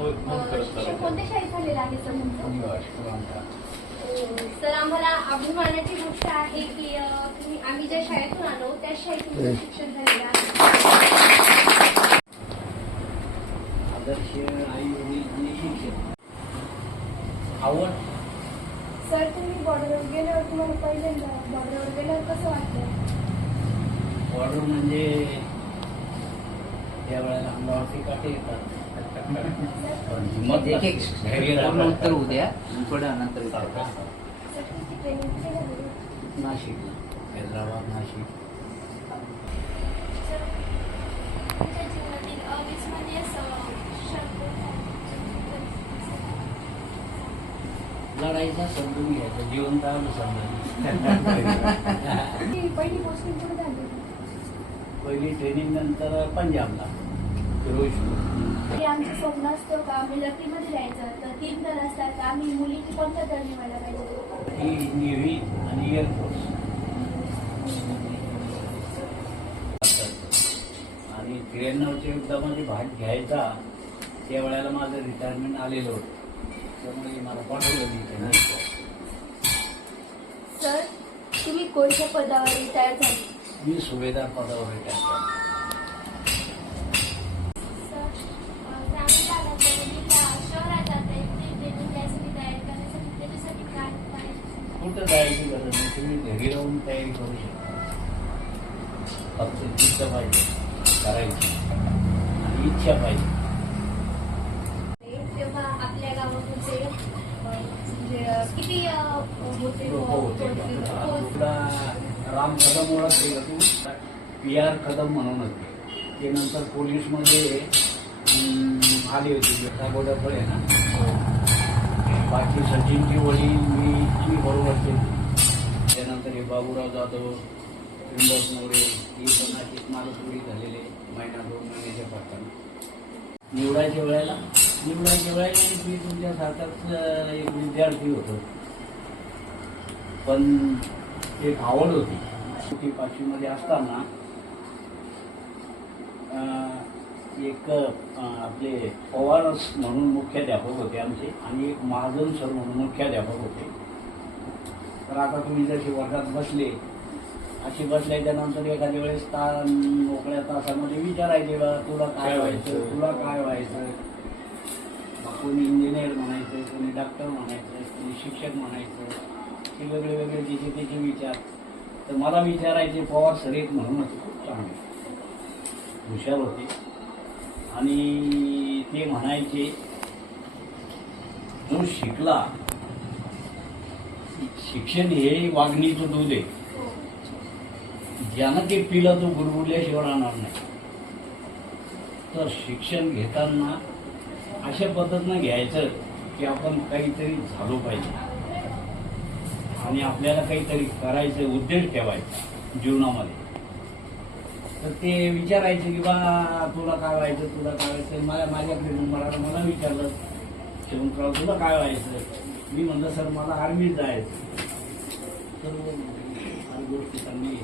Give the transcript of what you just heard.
कोणत्या शाळेत झालेलं आहे सर आम्हाला अभिमानाची गोष्ट आहे की तुम्ही आम्ही ज्या शाळेतून आलो त्या शाळेत शिक्षण झालेलं आहे. आदर्श आई वडील आणि शिक्षण. आवड? सर तुम्ही बॉर्डरवर गेल्यावर तुम्हाला पहिल्यांदा बॉर्डरवर गेल्यावर कसं वाटलं? ऑर्डर म्हणजे त्यावेळेला अंगावरती काटे येतात. एक एक पूर्ण लागतं. उत्तर उद्या थोड्या नंतर नाशिकला हैदराबाद नाशिक. लढाईचा समजून घ्यायचा. जीवन कुठे झाली पहिली ट्रेनिंग नंतर पंजाबला. फिरोजपूर की आमचं स्वप्न असतं का? मिलिटरीमध्ये जायचं तर तीन तर असतात. का आम्ही मुलीची कोणता तर निवडायला पाहिजे. ही नेव्ही आणि एअरफोर्स आणि त्र्याण्णवच्या युद्धामध्ये भाग घ्यायचा त्या वेळेला माझं रिटायरमेंट आलेलं होतं. त्यामुळे मला पाठवलं त्यांनी सर तुम्ही कोणत्या पदावर रिटायर झाले? मी सुभेदार पदावर रिटायर झालो. गरज नाही तुम्ही घरी राहून तयारी करू शकता. फक्त चित्त पाहिजे करायची. आणि इच्छा पाहिजे. तेव्हा आपल्या गावातून ते अ, म्हणजे किती होते? हो. तुला राम कदम ओळखते का तू. पी आर कदम म्हणून होते. ते नंतर पोलीसमध्ये आली होती. गोडा फळे ना. बाकी सचिनची वडील मी बरोबर केली. बाबूराव जाधव त्रिंबक मोरे ही पण नाशिक मालपुरी झालेले महिना दोन महिन्याच्या पाठाने. निवडायच्या वेळेला निवडायच्या वेळेला मी तुमच्या सारखाच एक विद्यार्थी होतो. पण एक आवड होती. ती पाचवीमध्ये असताना अं, एक आपले पवार म्हणून मुख्याध्यापक होते आमचे आणि एक महाजन सर म्हणून मुख्याध्यापक होते. तर आता तुम्ही जसे वर्गात बसले असे बसल्याच्या नंतर एखाद्या वेळेस ता मोकळ्या तासामध्ये विचारायचे बा तुला काय व्हायचं? तुला काय व्हायचं? कोणी इंजिनियर म्हणायचं कोणी डॉक्टर म्हणायचं कोणी शिक्षक म्हणायचं ते वेगळे वेगळे त्याचे त्याचे विचार. तर मला विचारायचे पवार सर एक म्हणून होते खूप चांगले. हुशार होते. आणि ते म्हणायचे जो शिकला शिक्षण हे वागणीचं दूध आहे. ज्यानं ते पिलं तो गुरगुरल्याशिवाय राहणार नाही. तर शिक्षण घेताना अशा पद्धतीनं घ्यायचं की आपण काहीतरी झालो पाहिजे. आणि आपल्याला काहीतरी करायचं उद्देश ठेवायचा जीवनामध्ये. तर ते विचारायचे की बा तुला काय व्हायचं तुला काय व्हायचं? मला माझ्याकडे मला मला विचारलं. शेवंतराव तुला काय व्हायचं? मी म्हणलं सर मला आर्मीत जायचं तर गोष्टी गोष्ट चांगली